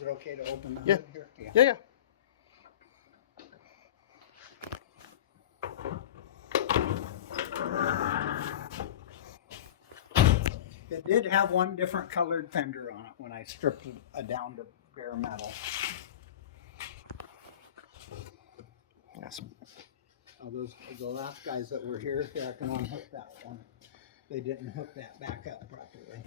Is it okay to open the Yeah. hood here? Yeah. It did have one different colored fender on it when I stripped it down to bare metal. Yes. The last guys that were here, I can unhook that one. They didn't hook that back up properly.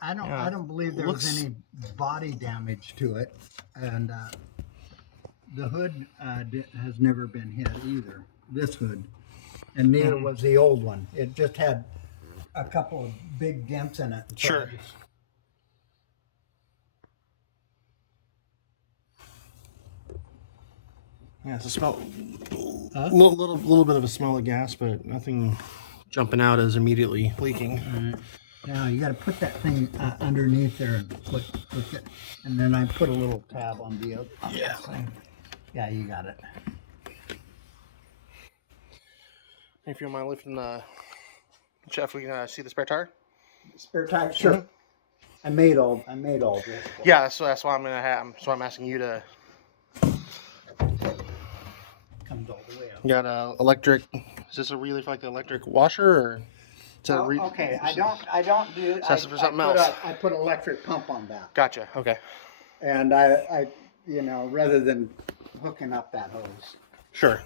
I don't believe there was any body damage to it, and the hood has never been hit either. This hood, and neither was the old one. It just had a couple of big dents in it. Sure. Yeah, it's a smell. A little bit of a smell of gas, but nothing jumping out as immediately leaking. Now you got to put that thing underneath there and flick it, and then I put a little tab on the other thing. Yeah, you got it. If you don't mind lifting the Jeff, we can see the spare tire. Spare tire, sure. I made all this. Yeah, that's why I'm gonna have. So I'm asking you to. Comes all the way up. You got electric. Is this a really like an electric washer or? Okay, I don't do. So that's for something else. I put an electric pump on that. Gotcha. Okay. And I rather than hooking up that hose. Sure.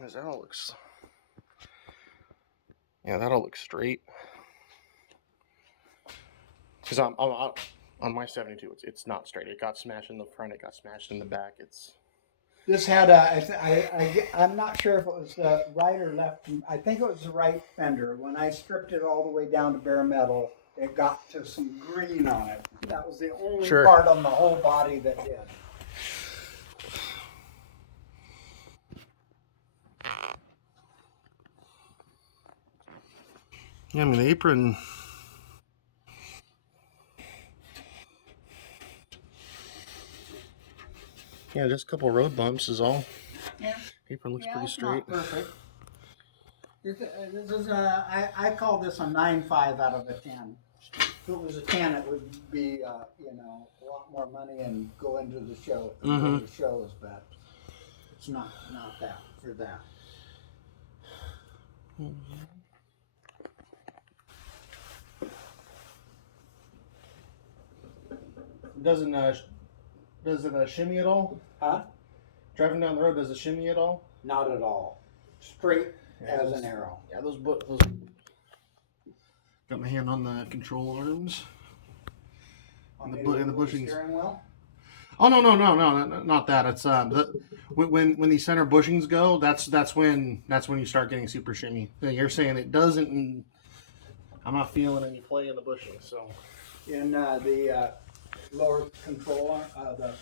That all looks. Yeah, that all looks straight. Because on my 72, it's not straight. It got smashed in the front. It got smashed in the back. This had I'm not sure if it was the right or left. I think it was the right fender. When I stripped it all the way down to bare metal, it got to some green on it. That was the only part on the whole body that did. Yeah, I mean the apron. Yeah, just a couple of road bumps is all. Yeah. Apron looks pretty straight. Not perfect. I call this a 9.5 out of a 10. If it was a 10, it would be a lot more money and go into the show. The shows, but it's not that for that. Doesn't it shimmy at all? Huh? Driving down the road, does it shimmy at all? Not at all. Straight as an arrow. Yeah, those. Got my hand on the control arms. On the bushings. Steering wheel? Oh no, not that. It's when these center bushings go, that's when you start getting super shimmy. You're saying it doesn't. And I'm not feeling any play in the bushings. So in the lower control, the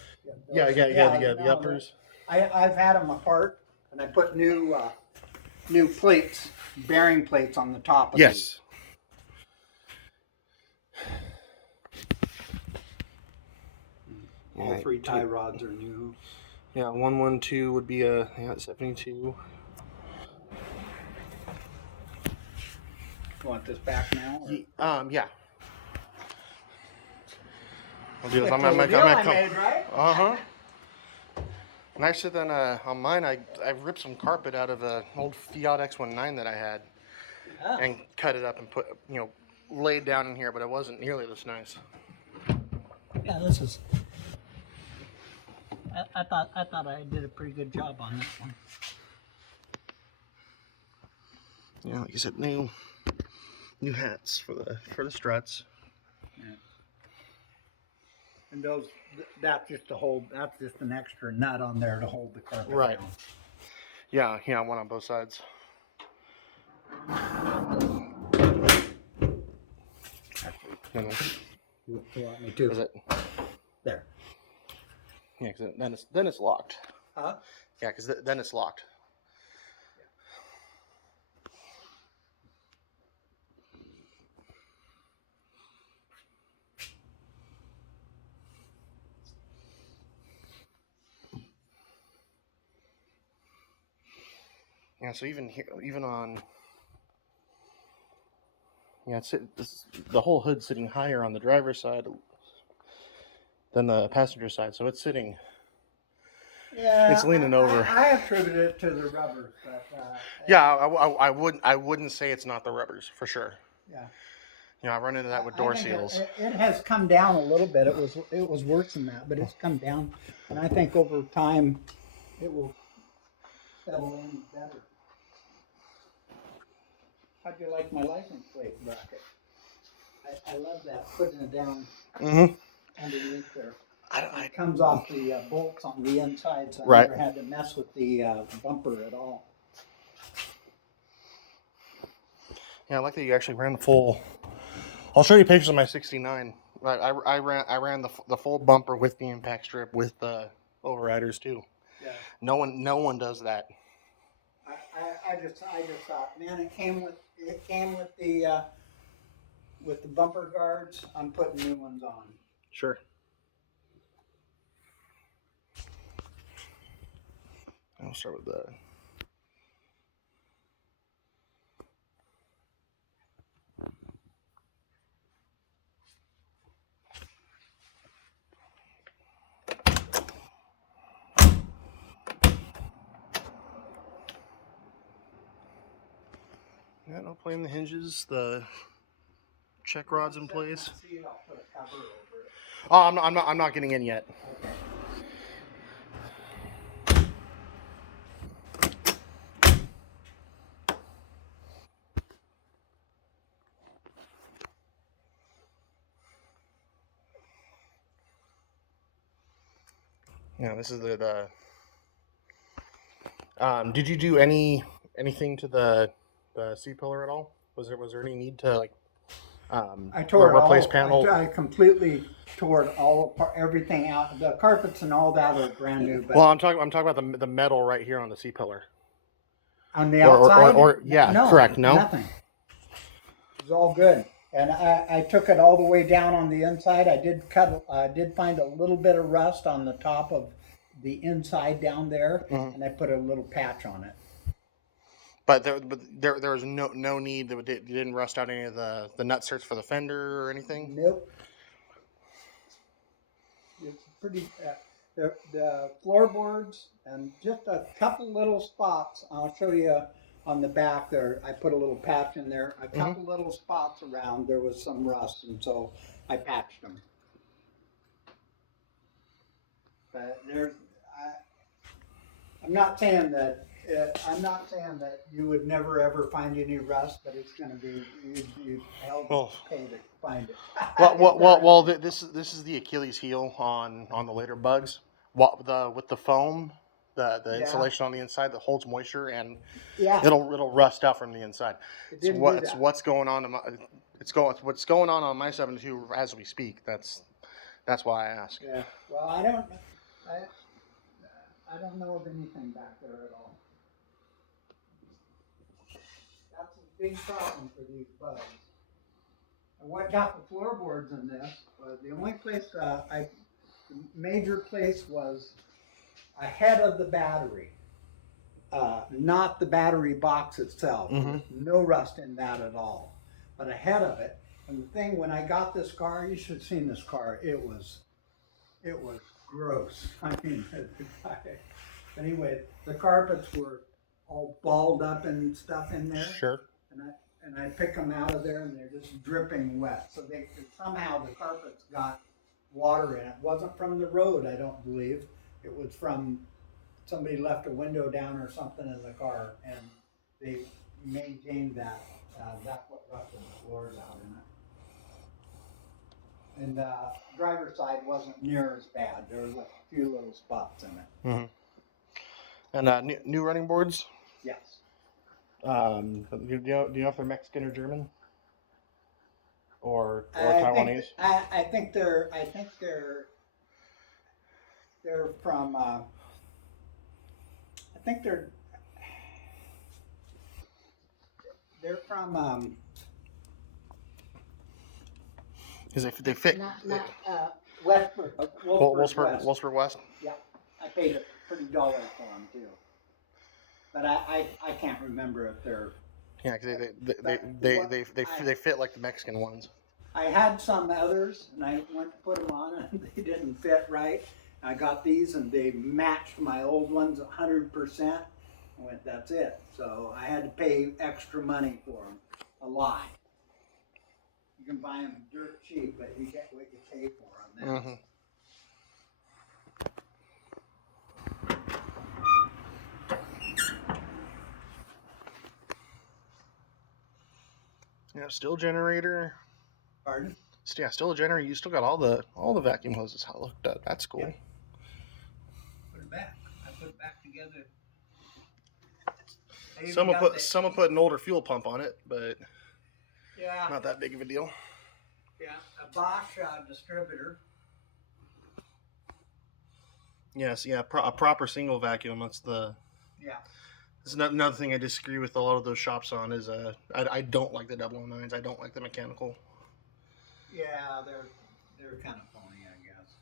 uppers. I've had them apart, and I put new plates, bearing plates on the top of these. All three tie rods are new. Yeah, 112 would be a 72. You want this back now? Or? Yeah. I'll do this. I'm gonna come. Uh-huh. Nicer than on mine. I ripped some carpet out of an old Fiat X19 that I had and cut it up and put laid down in here, but it wasn't nearly this nice. Yeah, this is. I thought I did a pretty good job on this one. Yeah, like you said, new hats for the struts. Yeah. And that's just an extra nut on there to hold the carpet right down. Yeah, one on both sides. You want me to? Is it there? Yeah, because then it's locked. Huh? Yeah, because then it's locked. Yeah, so even here, even on, yeah, the whole hood's sitting higher on the driver's side than the passenger side, so it's sitting. Yeah, it's leaning over. I attribute it to the rubbers, but yeah, I wouldn't say it's not the rubbers for sure. Yeah. I run into that with door seals. It has come down a little bit. It was worse than that, but it's come down, and I think over time it will settle in better. How'd you like my license plate bracket? I love that, putting it down underneath there. It comes off the bolts on the inside, so I never had to mess with the bumper at all. Yeah, I like that you actually ran the full. I'll show you pictures of my '69. I ran the full bumper with the impact strip with the overriders too. Yeah. No one does that. I just thought, man, it came with the bumper guards. I'm putting new ones on. Sure. I'll start with that. Yeah, no playing the hinges, the check rods in place. I'll put a cover over it. Oh, I'm not getting in yet. Okay. Yeah, this is the did you do anything to the C-pillar at all? Was there any need to like I tore replace it all. panel? I completely tore it all apart, everything out. The carpets and all that are brand new. But well, I'm talking about the metal right here on the C-pillar. On the outside? No, correct. No, nothing. It was all good. And I took it all the way down on the inside. I did find a little bit of rust on the top of the inside down there, and I put a little patch on it. But there was no need. You didn't rust out any of the nutserts for the fender or anything. Nope. It's pretty. The floorboards and just a couple little spots. I'll show you on the back there. I put a little patch in there. A couple little spots around. There was some rust, and so I patched them. But I'm not saying that you would never ever find any rust, but it's going to be you pay to find it. well, this is the Achilles heel on the later bugs. With the foam, the insulation on the inside that holds moisture, and it'll rust out from the inside. It's what's going on. What's going on my 72 as we speak. That's why I ask. Yeah. Well, I don't know of anything back there at all. That's a big problem for these bugs. And what got the floorboards in this was the only place the major place was ahead of the battery, not the battery box itself. No rust in that at all, but ahead of it. And the thing, when I got this car, you should have seen this car. It was gross. I mean, anyway, the carpets were all balled up and stuff in there. Sure. And I pick them out of there, and they're just dripping wet. So somehow the carpets got water in it. It wasn't from the road, I don't believe. It was from somebody left a window down or something in the car, and they maintained that. That's what rusted the floors out in it. And the driver's side wasn't near as bad. There was a few little spots in it. And new running boards? Yes. Do you know if they're Mexican or German? Or Taiwanese? I think they're from. I think they're from. Because they fit. Not Wolfsburg Wolfsburg West. Yeah, I paid a pretty dollar for them too. But I can't remember if they're. Yeah, because But they fit like the Mexican ones. I had some others, and I went to put them on, and they didn't fit right. I got these, and they matched my old ones 100%. I went, that's it. So I had to pay extra money for them, a lot. You can buy them dirt cheap, but you get what you pay for them. Mm-hmm. Yeah, still generator. Pardon? Yeah, still a generator. You still got all the vacuum hoses. How looked at. That's cool. Yeah. Put it back. I put it back together. Some will put an older fuel pump on it, but yeah, not that big of a deal. Yeah, a Bosch distributor. Yes, yeah, a proper single vacuum. That's the. Yeah. That's another thing I disagree with a lot of those shops on is I don't like the 009s. I don't like the mechanical. Yeah, they're kind of phony, I guess.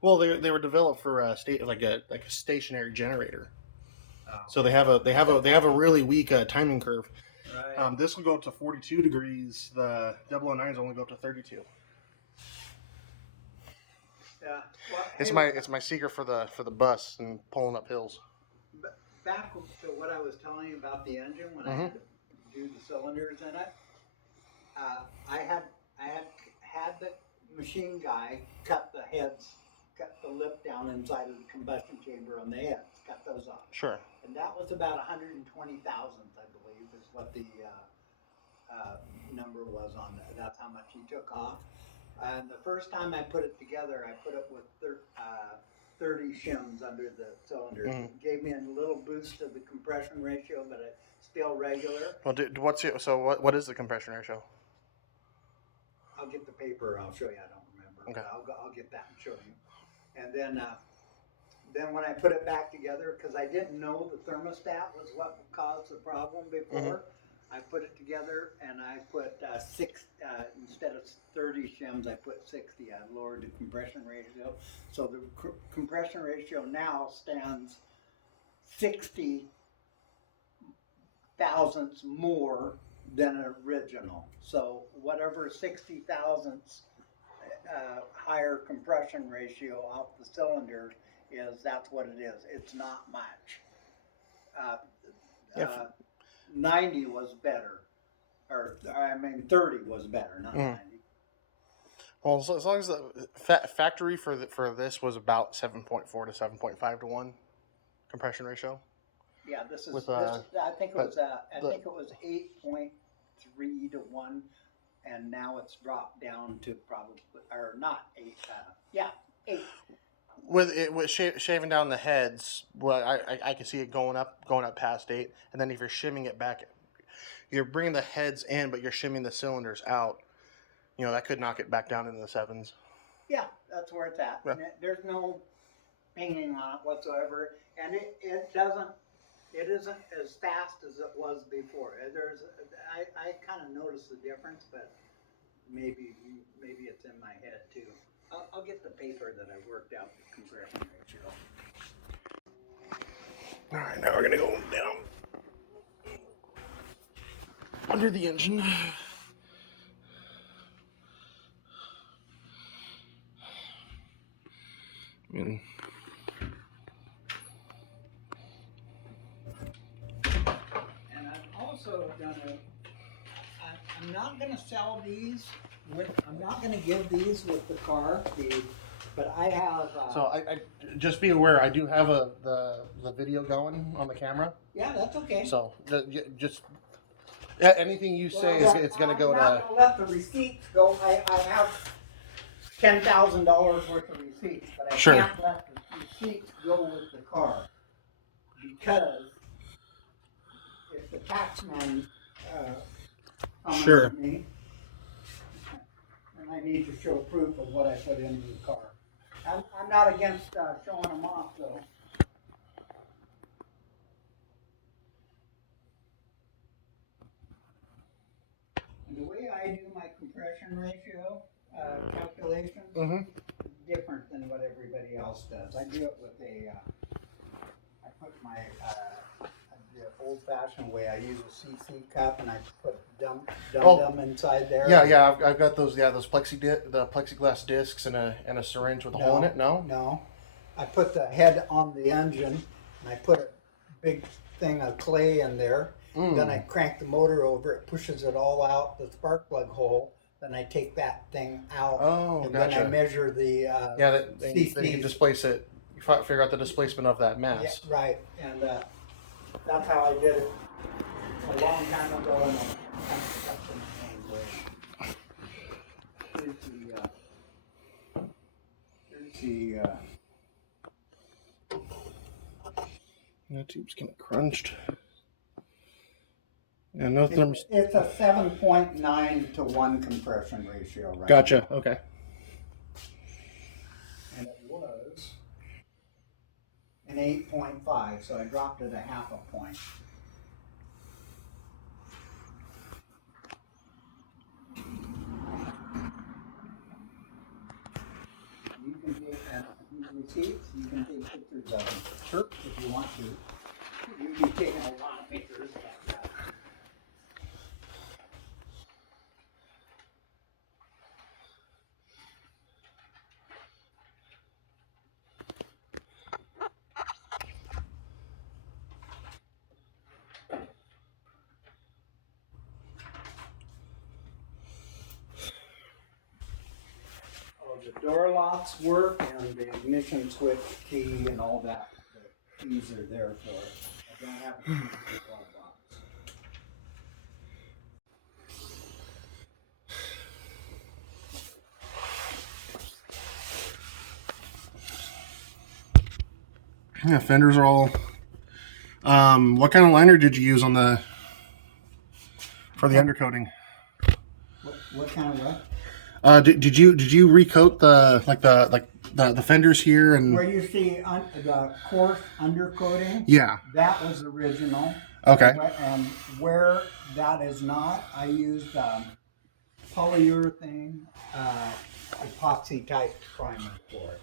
Well, they were developed for like a stationary generator. Oh. So they have a really weak timing curve. Right. This will go up to 42 degrees. The 009s only go up to 32. Yeah. Well, It's my secret for the bus and pulling up hills. Back to what I was telling you about the engine when I had to do the cylinders in it. I had the machine guy cut the lip down inside of the combustion chamber on the heads, cut those off. Sure. And that was about 120 thousandths, I believe, is what the number was on that. That's how much he took off. And the first time I put it together, I put it with 30 shims under the cylinder. It gave me a little boost to the compression ratio, but it's still regular. Well, what is the compression ratio? I'll get the paper. I'll show you. I don't remember. Okay. I'll get that and show you. And then when I put it back together, because I didn't know the thermostat was what caused the problem before, I put it together and I put instead of 30 shims, I put 60. I lowered the compression ratio. So the compression ratio now stands 60 thousandths more than original. So whatever 60 thousandths higher compression ratio off the cylinder is, that's what it is. It's not much. 90 was better, or I mean 30 was better, not 90. Well, so as long as the factory for this was about 7.4 to 7.5 to 1 compression ratio. Yeah, this is. I think it was 8.3 to 1, and now it's dropped down to probably, or not 8. 8. With shaving down the heads, well, I can see it going up past 8, and then if you're shimming it back, you're bringing the heads in, but you're shimming the cylinders out. You know, that could knock it back down into the 7s. Yeah, that's where it's at. Yeah. There's no painting on it whatsoever, and it isn't as fast as it was before. I kind of noticed the difference, but maybe it's in my head too. I'll get the paper that I worked out the compression ratio. All right, now we're gonna go down under the engine. And I'm also I'm not gonna sell these. I'm not gonna give these with the car. But I have. So I just be aware. I do have the video going on the camera. Yeah, that's okay. So just anything you say it's gonna go to. I'm not gonna let the receipts go. I have $10,000 worth of receipts, but I can't let the receipts go with the car because if the taxman comes with me, then I need to show proof of what I put into the car. I'm not against showing them off, though. And the way I do my compression ratio calculations, different than what everybody else does. I do it with I put my, the old-fashioned way. I use a CC cup and I put dum inside there. Yeah. I've got those. Yeah, those the plexiglass discs and a syringe with a hole in it. No. I put the head on the engine and I put a big thing of clay in there. Then I crank the motor over. It pushes it all out the spark plug hole. Then I take that thing out. Oh, and gotcha. Then I measure the then you can displace it. You figure out the displacement of that mass. Yeah, right. And that's how I did it a long time ago in a custom way. Here's the that tube's kind of crunched. Yeah, no thermos. It's a 7.9 to 1 compression ratio, right? Gotcha. Okay. And it was an 8.5, so I dropped it a half a point. You can take these receipts, you can take pictures of them. Sure. If you want to. You'll be taking a lot of pictures. The door locks work and the ignition switch key and all that. The keys are there for it. I don't have a key for the glove box. Yeah, fenders are all. What kind of liner did you use for the undercoating? What kind of what? Did you recoat the fenders here and where you see the coarse undercoating? Yeah, that was original. Okay. And where that is not, I used polyurethane epoxy type primer for it.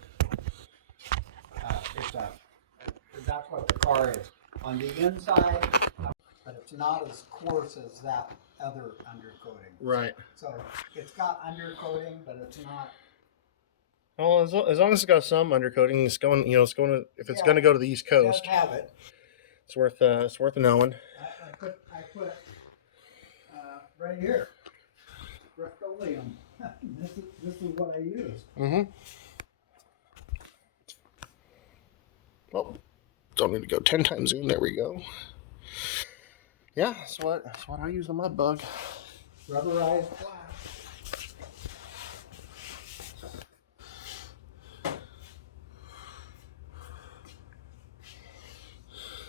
That's what the car is on the inside, but it's not as coarse as that other undercoating. Right. So it's got undercoating, but it's not. Well, as long as it's got some undercoating, it's going. It's going to. If it's going to go to the East Coast, It does have it. It's worth knowing. I put right here. Rust-Oleum. This is what I use. Mm-hmm. Well, don't need to go 10 times zoom. There we go. Yeah, that's what I use on my bug. Rubberized glass.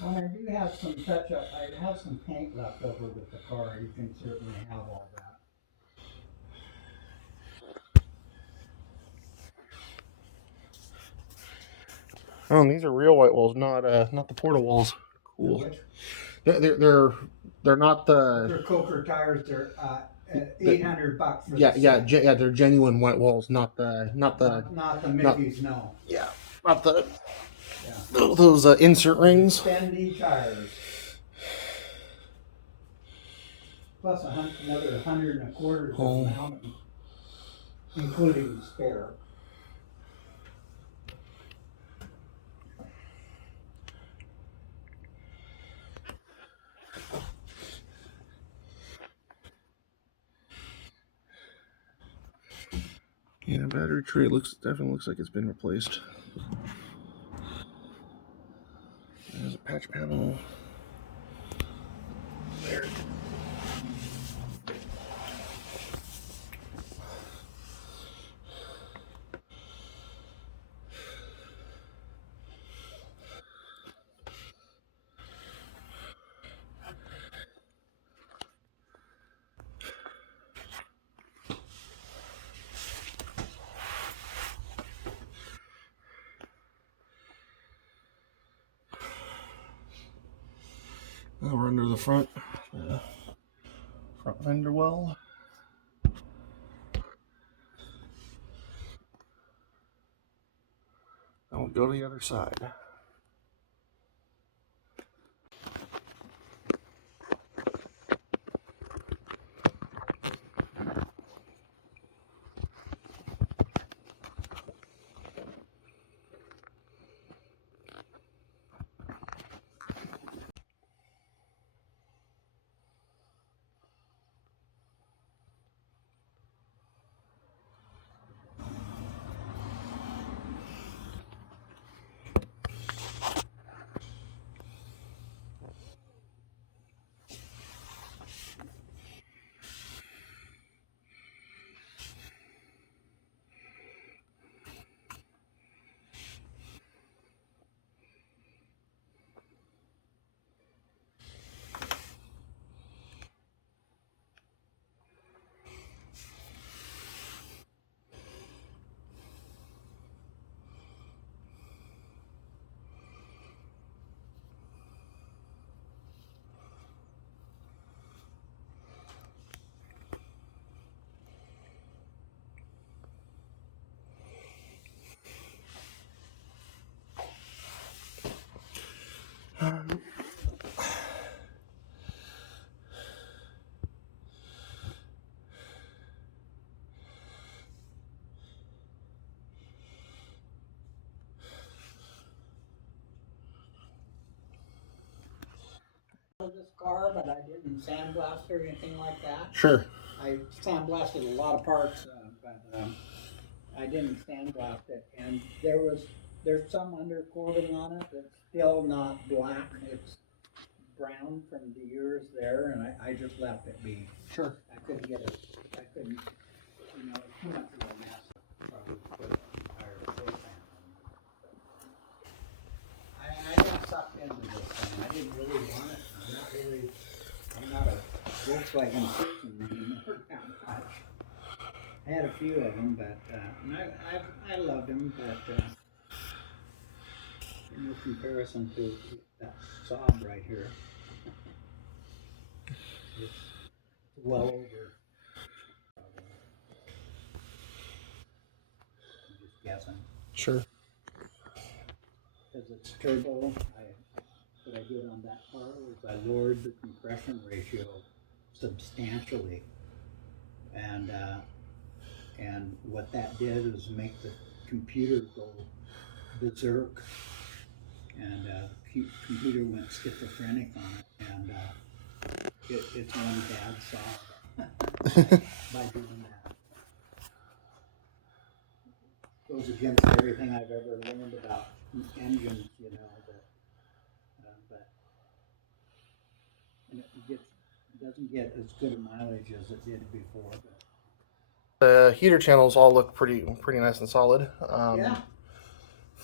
Well, I do have some touch-up. I have some paint left over with the car. You can certainly have all that. Oh, and these are real white walls, not the porta walls. Cool. They're not the. They're Coker tires. They're $800 for they're genuine white walls, not the Mickey's. No. Yeah, not the. Yeah. Those insert rings. Spendy tires. Plus another 125 for the mountain, including the spare. Yeah, battery tray definitely looks like it's been replaced. There's a patch panel. There. Now we're under the front fender well. we'll go to the other side. This car, but I didn't sandblast or anything like that. Sure. I sandblasted a lot of parts, but I didn't sandblast it. And there's some undercoating on it that's still not black. It's brown from the years there, and I just left it be. Sure. I couldn't get it. I couldn't, too much of a mess. Probably put an entire spray pan on. I got sucked into this thing. I didn't really want it. I'm not a Volkswagen person anymore that much. I had a few of them, but I loved them, but no comparison to that Saab right here. It's well over. I'm just guessing. Sure. Because it's turbo, what I did on that car was I lowered the compression ratio substantially, and what that did is make the computer go berserk, and the computer went schizophrenic on it, and it's one bad Saab by doing that. Goes against everything I've ever learned about engines, and it doesn't get as good a mileage as it did before. But The heater channels all look pretty nice and solid. Yeah.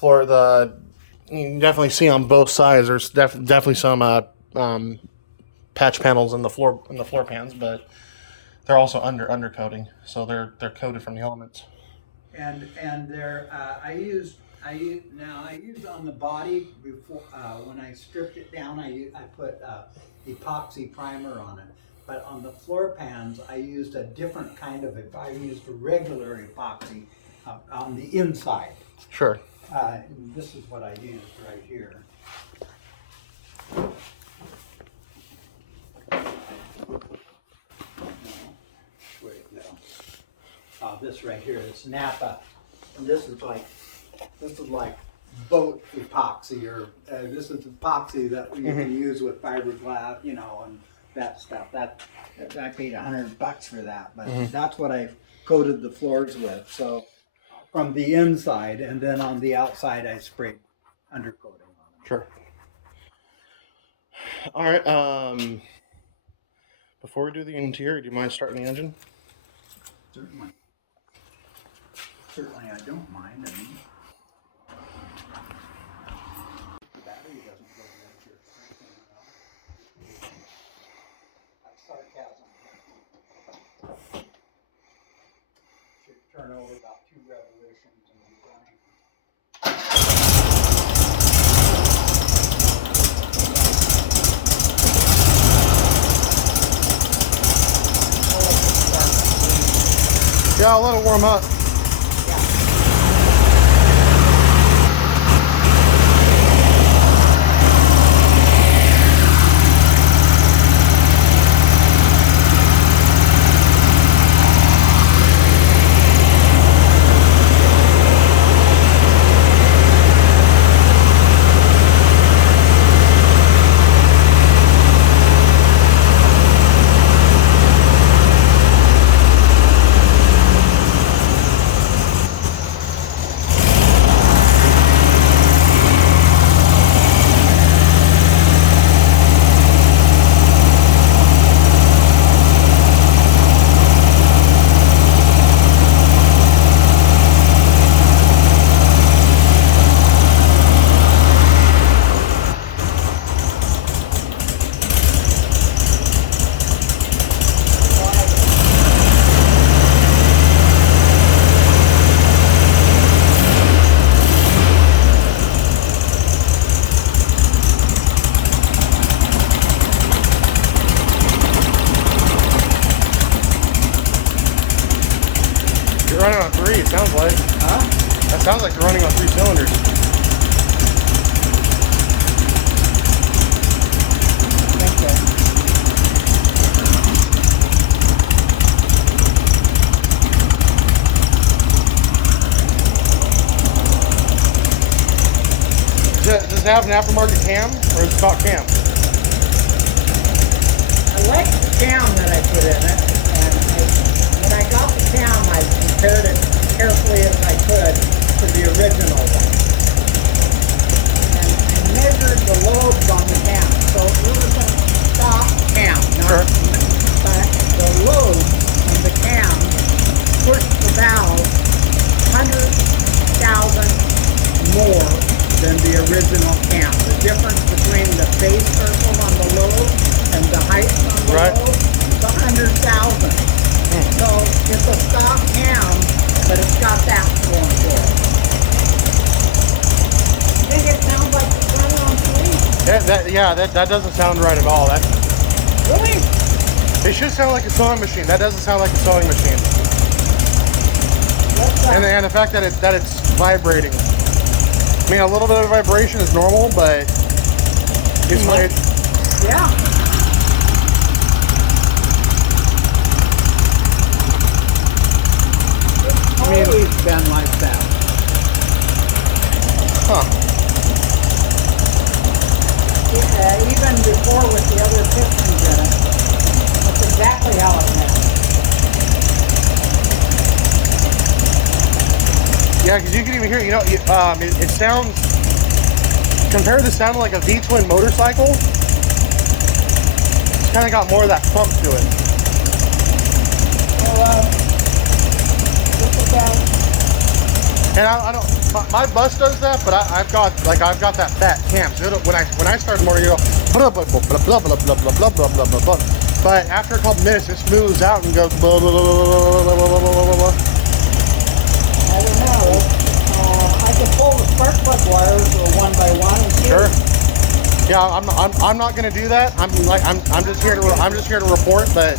You can definitely see on both sides. There's definitely some patch panels in the floor pans, but they're also undercoating, so they're coated from the elements. And they're I used on the body before when I stripped it down. I put epoxy primer on it, but on the floor pans I used a different kind of it. I used a regular epoxy on the inside. Sure. This is what I used right here. Where'd it go? This right here is Napa, and this is like boat epoxy, or this is epoxy that you can use with fiberglass, and that stuff. That I paid $100 for that, but that's what I coated the floors with. So from the inside, and then on the outside, I sprayed undercoating on them. Sure. All right. Before we do the interior, do you mind starting the engine? Certainly. Certainly, I don't mind. I mean, the battery doesn't go good here. That's sarcasm. Should turn over about 2 revolutions and be running. Yeah, I'll let it warm up. running on 3 cylinders. Does it have an aftermarket cam or is it stock cam? I like the cam that I put in it, and when I got the cam, I compared it carefully as I could to the original one. And I measured the loads on the cam. So it was a stock cam, not but the load on the cam pushed the valve 100,000 more than the original cam. The difference between the base circle on the load and the height on the load is 100,000. So it's a stock cam, but it's got that going for it. I think it sounds like it's running on 3. That doesn't sound right at all. Really? It should sound like a sewing machine. That doesn't sound like a sewing machine. And the fact that it's vibrating. I mean, a little bit of vibration is normal, but it's like, yeah. It's always been like that. Huh. Yeah, even before with the other pistons in it, that's exactly how it went. Yeah, because you can even hear, you know, it sounds, compared to sounding like a V-twin motorcycle, it's kind of got more of that pump to it. Well, look at that. And I don't, my bus does that, but I've got that fat cam. So when I start the motor, you go blah blah blah blah blah blah blah blah blah blah blah blah. But after a couple minutes, it smooths out and goes blah blah blah blah blah blah blah blah. I don't know. I can pull the spark plug wires one by one. And see. Sure. Yeah, I'm not gonna do that. I'm just here to report, but.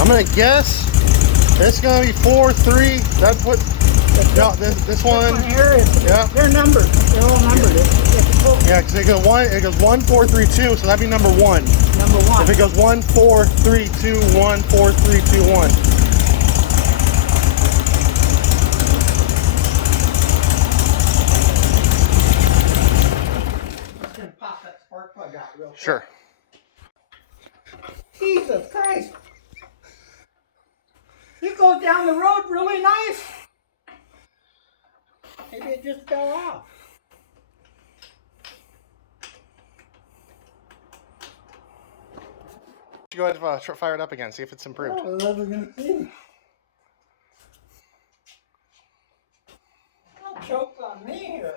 I'm gonna guess it's gonna be 4-3. That's what. No, this one. Here is. Yeah. They're numbered. They're all numbered. Yeah, because it goes 1 4 3 2. So that'd be number 1. Number 1. If it goes 1 4 3 2 1 4 3 2 1. Just gonna pop that spark plug out real quick. Sure. Jesus Christ! You go down the road really nice. Maybe it just fell off. Go ahead and fire it up again. See if it's improved. Oh, we're gonna see. Don't choke on me here.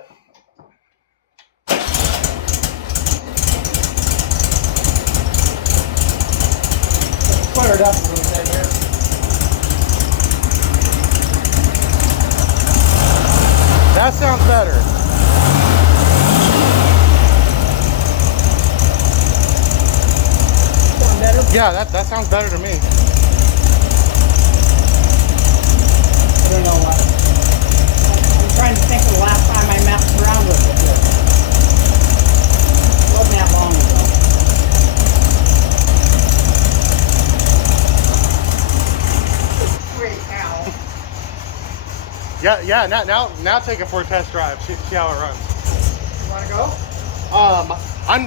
Let's fire it up a little bit here. That sounds better. Sound better? Yeah, that sounds better to me. I don't know what. I'm trying to think of the last time I messed around with it. It wasn't that long ago. Great cow. Yeah. Now take it for a test drive. See how it runs. You want to go? I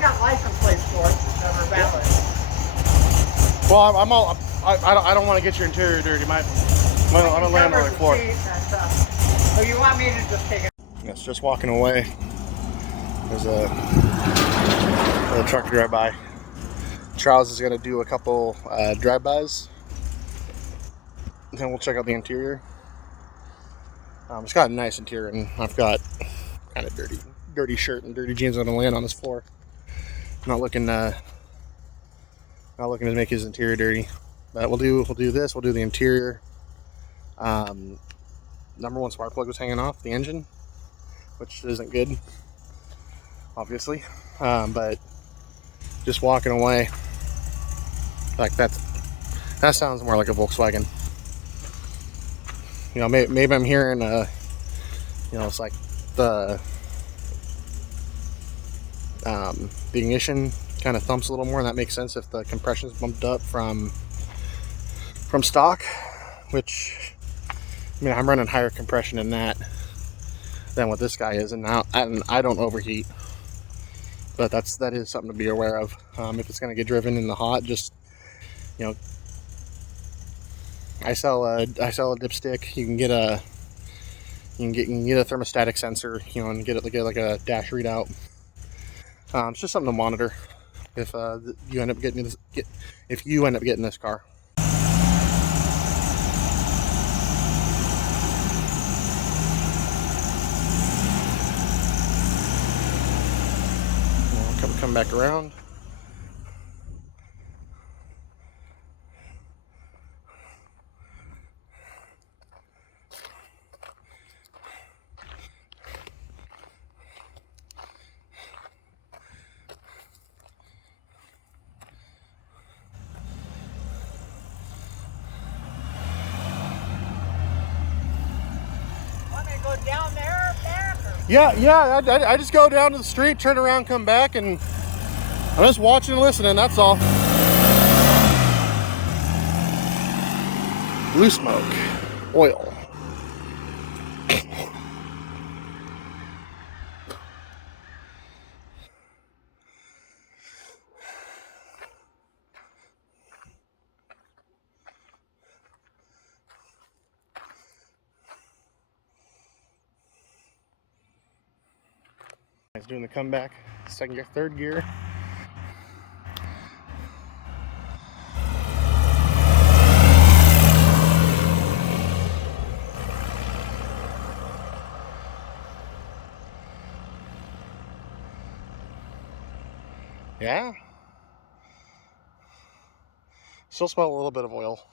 got license plates for it. That are valid. Well, I don't want to get your interior dirty. I'm gonna land on the floor. So you want me to just take it? Yes, just walking away. There's a truck drive by. Charles is gonna do a couple drive-bys. Then we'll check out the interior. It's got a nice interior, and I've got kind of dirty shirt and dirty jeans. I'm gonna land on this floor. Not looking to make his interior dirty, but we'll do this. We'll do the interior. Number 1 spark plug was hanging off the engine. which isn't good, obviously. But just walking away, like that sounds more like a Volkswagen. You know, maybe I'm hearing you know, it's like the ignition kind of thumps a little more, and that makes sense if the compression's bumped up from stock, which, I mean, I'm running higher compression in that than what this guy is, and now I don't overheat, but that is something to be aware of. If it's going to get driven in the hot, just, you know, I sell a dipstick. You can get a thermostatic sensor, you know, and get like a dash readout. It's just something to monitor if you end up getting this car. Come back around. Down there or back? Or? Yeah, I just go down to the street, turn around, come back, and I'm just watching and listening, that's all. Blue smoke, oil. He's doing the comeback, second gear, third gear. Yeah. Still smell a little bit of oil.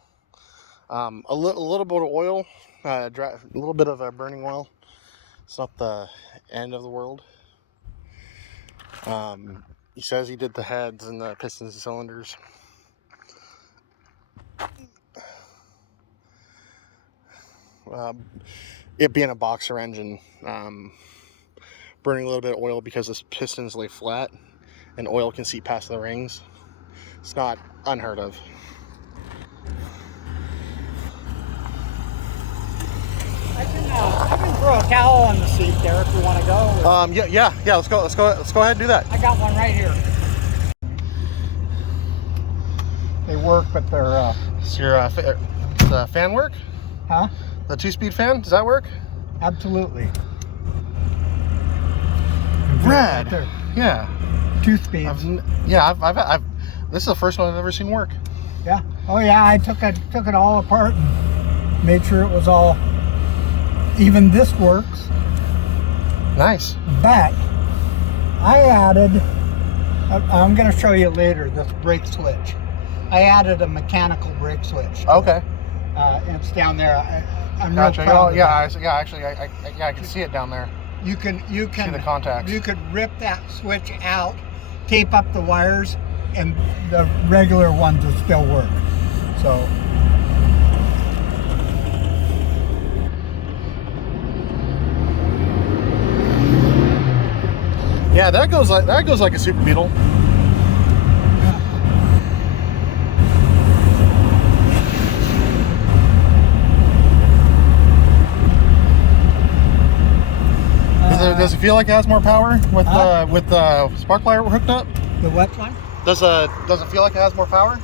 A little bit of oil, a little bit of burning oil. It's not the end of the world. He says he did the heads and the pistons and cylinders. It being a boxer engine, burning a little bit of oil because the pistons lay flat and oil can seep past the rings. It's not unheard of. I can throw a towel on the seat there if you want to go. Yeah. Let's go ahead and do that. I got one right here. They work, but they're. Does your the fan work? Huh? The 2-speed fan, does that work? Absolutely. Rad. Right, yeah. 2 speeds. I've this is the first one I've ever seen work. Yeah. Oh yeah, I took it all apart and made sure it was all. Even this works. Nice. But I added. I'm going to show you later this brake switch. I added a mechanical brake switch. Okay. And it's down there. I'm Gotcha. real proud Oh of yeah, that. actually, I can see it down there. You can See the contacts. You could rip that switch out, tape up the wires, and the regular ones will still work. So. Yeah, that goes like a Super Beetle. Does it feel like it has more power with the spark plug hooked up? The what one? Does it feel like it has more power?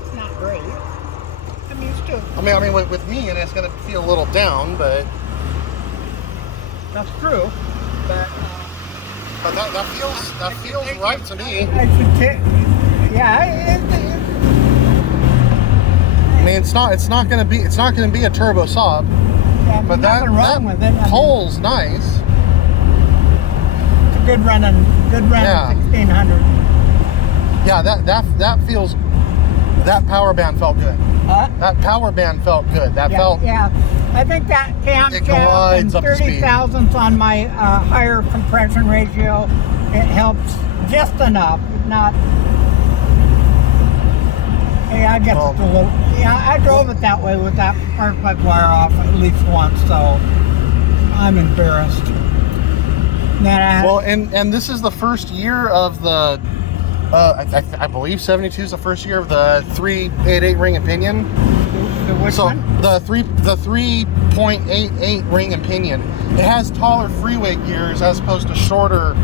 It's not great. I'm used to it. I mean, with me, and it's gonna feel a little down, but That's true. But that feels right to me. I should take. Yeah. I mean, it's not gonna be a turbo Saab, but that Cole's nice. It's a good running Yeah. 1600. Yeah, that feels. That power band felt good. Huh? That power band felt good. That felt. Yeah. I think that camshaft glides and up to speed. 30 thousandths on my higher compression ratio, it helps just enough. Not. Hey, I guess it's a little. Yeah, I drove it that way with that spark plug wire off at least once, so I'm embarrassed. Well, and this is the first year of the. I believe 72 is the first year of the 388 ring and pinion. The which one? The 3.88 ring and pinion. It has taller freeway gears as opposed to shorter,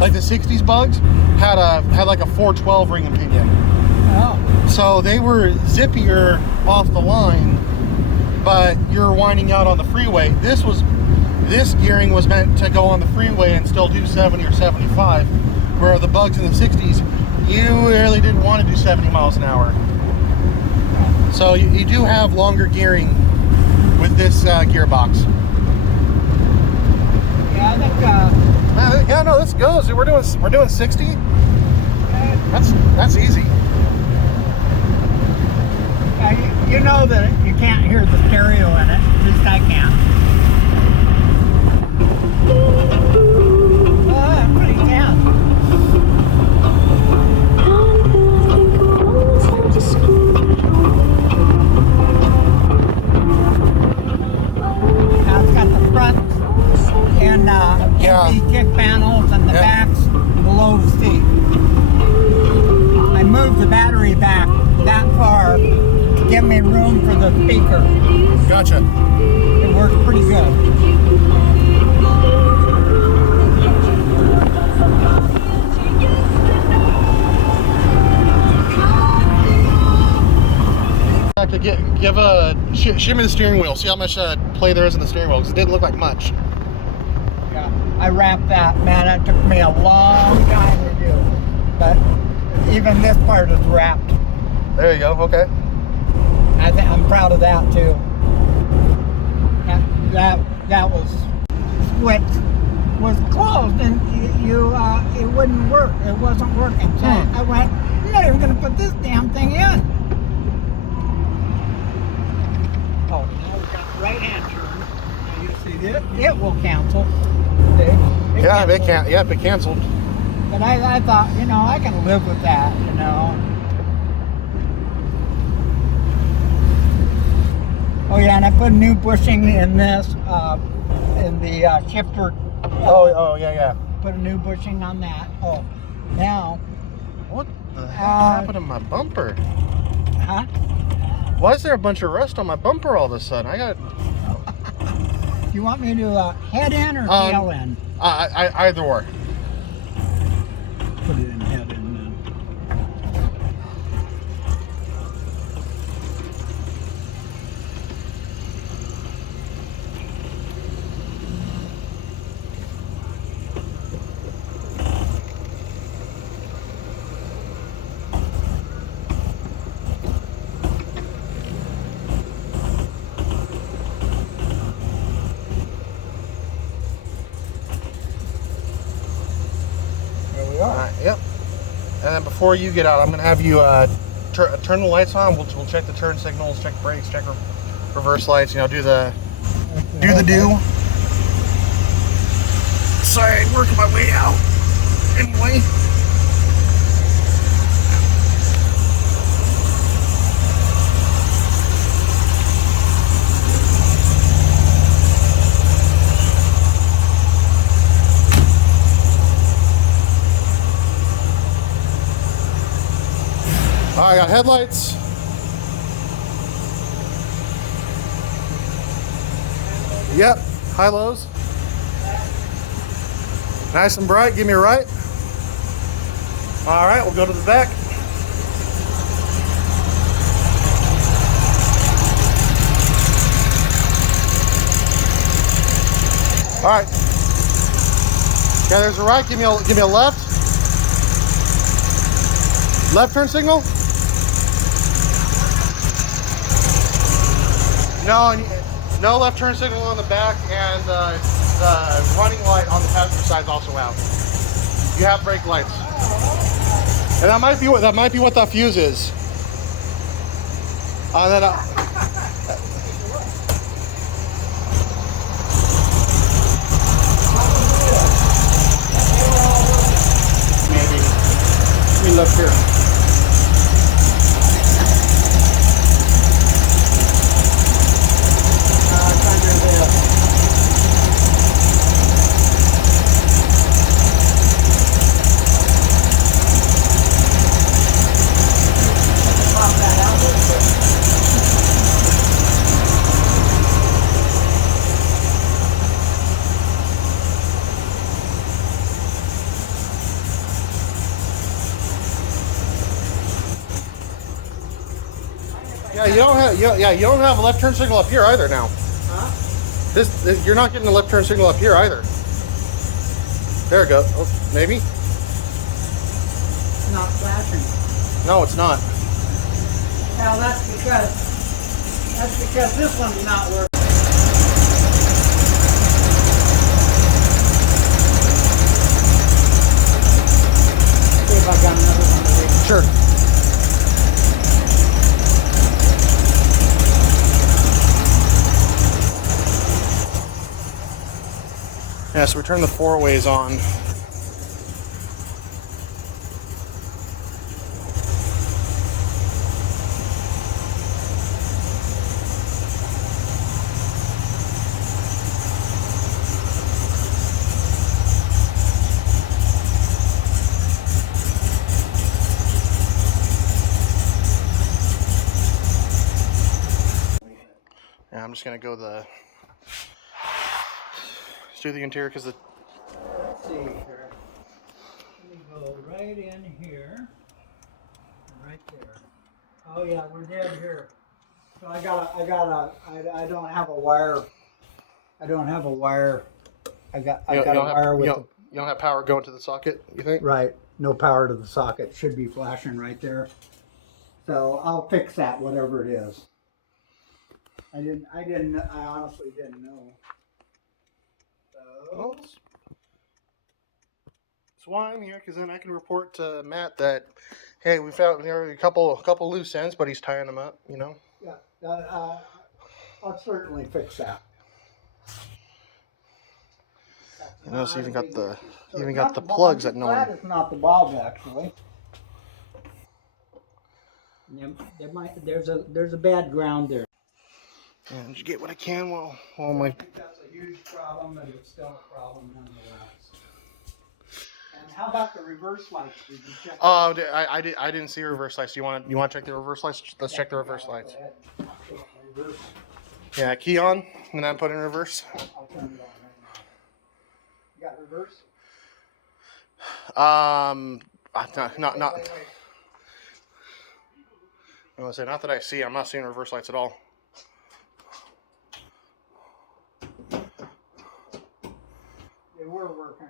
like the 60s bugs had like a 412 ring and pinion. Oh. So they were zippier off the line, but you're winding out on the freeway. This gearing was meant to go on the freeway and still do 70 or 75, where the bugs in the 60s, you really didn't want to do 70 miles an hour. So you do have longer gearing with this gearbox. Yeah, I think. Yeah, no, this goes. We're doing 60. That's easy. You know that you can't hear the stereo in it. At least I can't. But you can. Now it's got the front and empty kick panels and the backs below the seat. I moved the battery back that far to give me room for the speaker. Gotcha. It works pretty good. I could shimmy the steering wheel. See how much play there is in the steering wheel, because it didn't look like much. Yeah, I wrapped that. Man, it took me a long time to do, but even this part is wrapped. There you go. Okay. I think I'm proud of that too. That was switch was closed and it wouldn't work. It wasn't working. So I went, I'm not even gonna put this damn thing in. Oh, now we got right hand turn. Now you see this? It will cancel. It canceled. But I thought, I can live with that, Oh yeah, and I put new bushing in this, in the shifter. Oh yeah. Put a new bushing on that. Oh, now. What the heck happened to my bumper? Huh? Why is there a bunch of rust on my bumper all of a sudden? You want me to head in or tail in? Either or. Put it in head in then. Yep. And then before you get out, I'm going to have you turn the lights on. We'll check the turn signals, check brakes, check reverse lights. Do the do. Sorry, working my way out. Anyway. I got headlights. Yep, high lows. Nice and bright. Give me a right. All right, we'll go to the back. All right. Okay, there's a right. Give me a left. Left turn signal. No left turn signal on the back, and the running light on the passenger side is also out. You have brake lights, and that might be what that fuse is. up here. It's under this. Pop that out real quick. Yeah, you don't have a left turn signal up here either now. Huh? This you're not getting a left turn signal up here either. There it goes. Oh, maybe. It's not flashing. No, it's not. Now that's because this one's not working. See if I got another one to read. Sure. Yeah, so we turn the 4-ways on. Yeah, I'm just gonna go let's do the interior because the. Let's see here. Let me go right in here. And right there. Oh yeah, we're dead here. So I don't have a wire. I don't have a wire. I got a wire with you don't have power going to the socket, you think? right. No power to the socket. Should be flashing right there. So I'll fix that, whatever it is. I honestly didn't know. So. That's why I'm here, because then I can report to Matt that, hey, we found a couple loose ends, but he's tying them up, you know? Yeah, I'll certainly fix that. I notice even got the plugs that no one. It's not the bulb actually. There's a bad ground there. And you get what I can while my. I think that's a huge problem, but it's still a problem nonetheless. And how about the reverse lights? Did you check? Oh, I didn't see reverse lights. You want to check the reverse lights? Let's check the reverse lights. Reverse. Yeah, key on, and then put in reverse. I'll turn it on right now. You got reverse? Not. Wait. I was say not that I see. I'm not seeing reverse lights at all. They were working.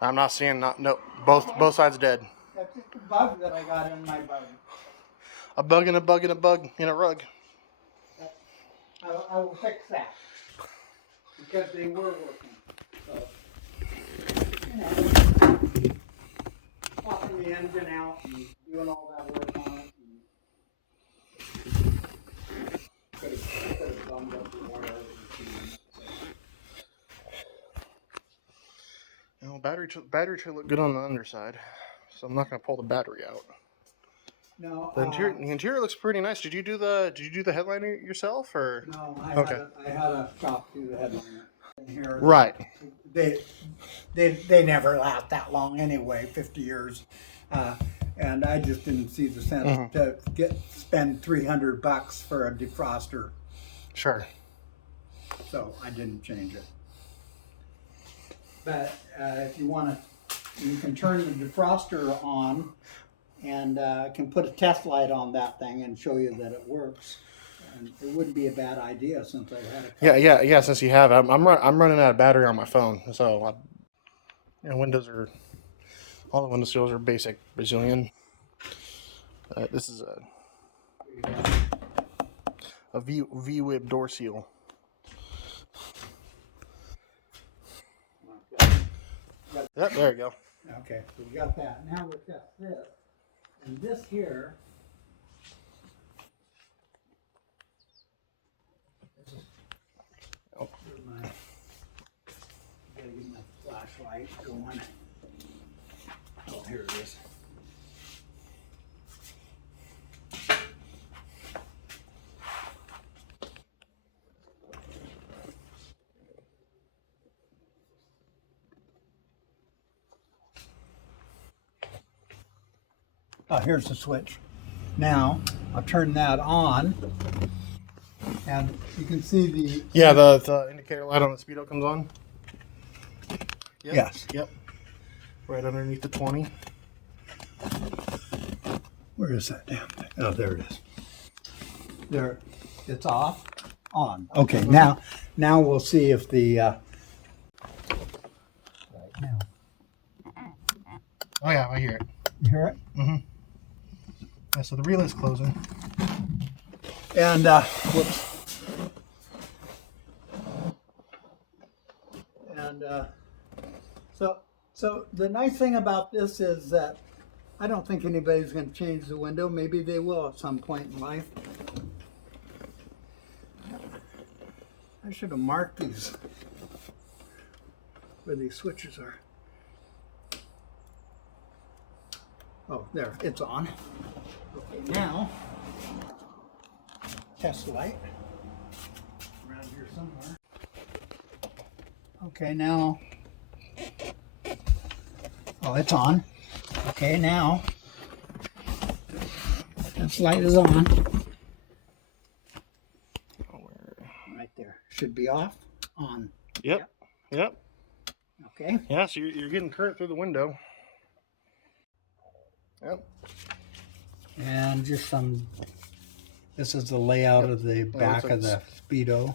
I'm not seeing. No. Both sides dead. That's just a bug that I got in my bug. A bug and a bug and a bug in a rug. I will fix that because they were working. So, popping the engine out and doing all that work on it. Could have bummed up the wire. Battery should look good on the underside, so I'm not going to pull the battery out. No. The interior looks pretty nice. Did you do the headliner yourself or? No, I had a shop do the headliner. In here, right. They never last that long anyway, 50 years. And I just didn't see the sense to spend $300 for a defroster. Sure. So I didn't change it. But if you want to, you can turn the defroster on and can put a test light on that thing and show you that it works. And it wouldn't be a bad idea since I've had a Yeah. Since you have, I'm running out of battery on my phone, so Windows are all the window seals are basic Brazilian. This is a V-Wib door seal. Yep, there you go. Okay, so we got that. Now we've got this. And this here. Oh. Gotta get my flashlight going. Oh, here it is. Here's the switch. Now, I'll turn that on. And you can see the... Yeah, the indicator light on the speedo comes on. Yep. Yes. Yep. Right underneath the 20. Where is that damn thing? Oh, there it is. There. It's off. On. Okay, now we'll see if the... right now. Oh, yeah, I hear it. You hear it? Mm-hmm. Yeah, so the relay's closing. And, whoops. And, so the nice thing about this is that I don't think anybody's going to change the window. Maybe they will at some point in life. I should have marked these, where these switches are. Oh, there, it's on. Okay, now, test light. Around here somewhere. Okay, now, oh, it's on. Okay, now, this light is on. Right there. Should be off, on. Yep. Yep. Okay. Yeah, so you're getting current through the window. Yep. And just some, this is the layout of the back of the speedo.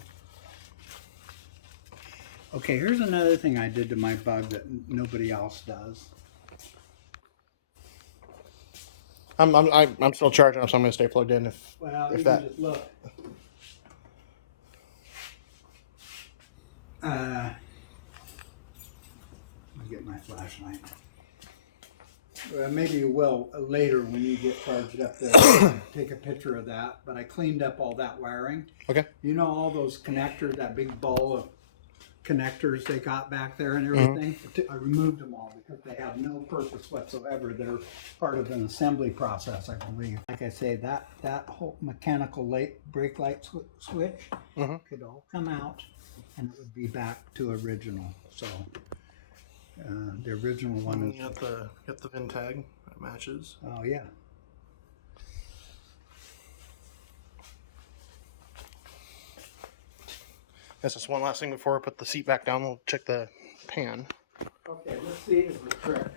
Okay, here's another thing I did to my bug that nobody else does. I'm still charging up, so I'm gonna stay plugged in if Well, that. just look. Let me get my flashlight. Well, maybe you will later when you get charged up there. Take a picture of that. But I cleaned up all that wiring. Okay. You know all those connectors, that big ball of connectors they got back there and everything? I removed them all because they have no purpose whatsoever. They're part of an assembly process, I believe. Like I say, that whole mechanical brake light switch could all come out and it would be back to original. So the original one is... Got the VIN tag that matches. Oh, yeah. Guess that's one last thing before I put the seat back down. We'll check the pan. Okay, let's see if the trick.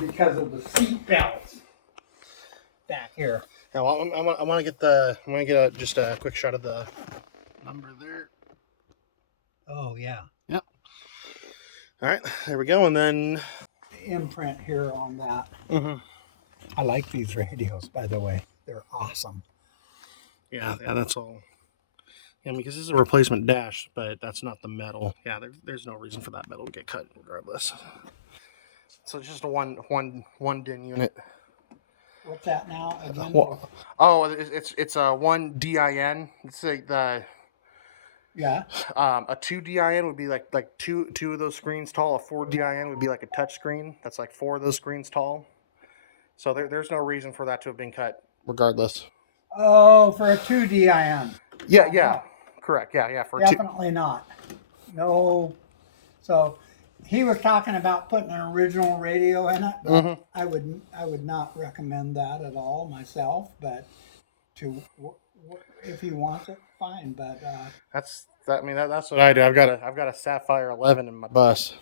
Because of the seat belts back here. Now I want to get just a quick shot of the number there. Oh, yeah. Yep. All right, there we go, and then The imprint here on that. I like these radios, by the way. They're awesome. Yeah, that's all. Yeah, because this is a replacement dash, but that's not the metal. Yeah, there's no reason for that metal to get cut regardless. So it's just a one DIN unit. What's that now? Again? Oh, it's a 1 DIN. It's like the Yeah. a 2 DIN would be like two of those screens tall. A 4 DIN would be like a touch screen. That's like 4 of those screens tall. So there's no reason for that to have been cut regardless. Oh, for a 2 DIN. Yeah. Correct. Yeah, for Definitely not. No. So he was talking about putting an original radio in it. But I would not recommend that at all myself. But if he wants it, fine. But that's what I do. I've got a Sapphire 11 in my bus.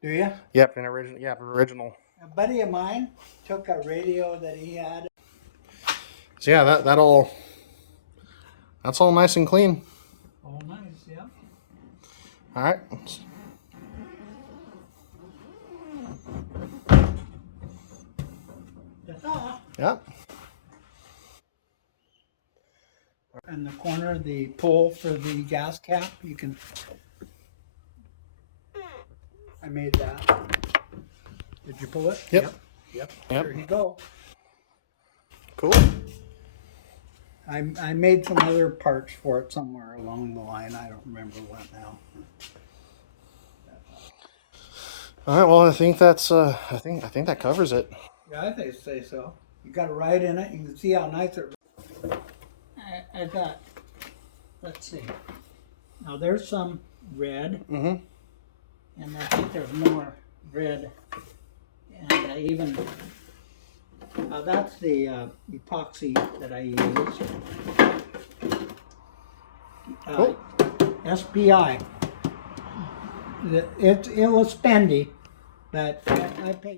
Do you? Yep, an original. Yeah, original. A buddy of mine took a radio that he had. So yeah, that's all nice and clean. Oh, nice, yeah. All right. Yep. In the corner, the pull for the gas cap, you can. I made that. Did you pull it? Yep. There you go. Cool. I made some other parts for it somewhere along the line. I don't remember what now. All right. Well, I think that's. I think that covers it. Yeah, I think say so. You got a ride in it. You can see how nice it. I got. Let's see. Now there's some red. And I think there's more red. And I even That's the epoxy that I use. Cool. SPI. It was spendy, but I paid.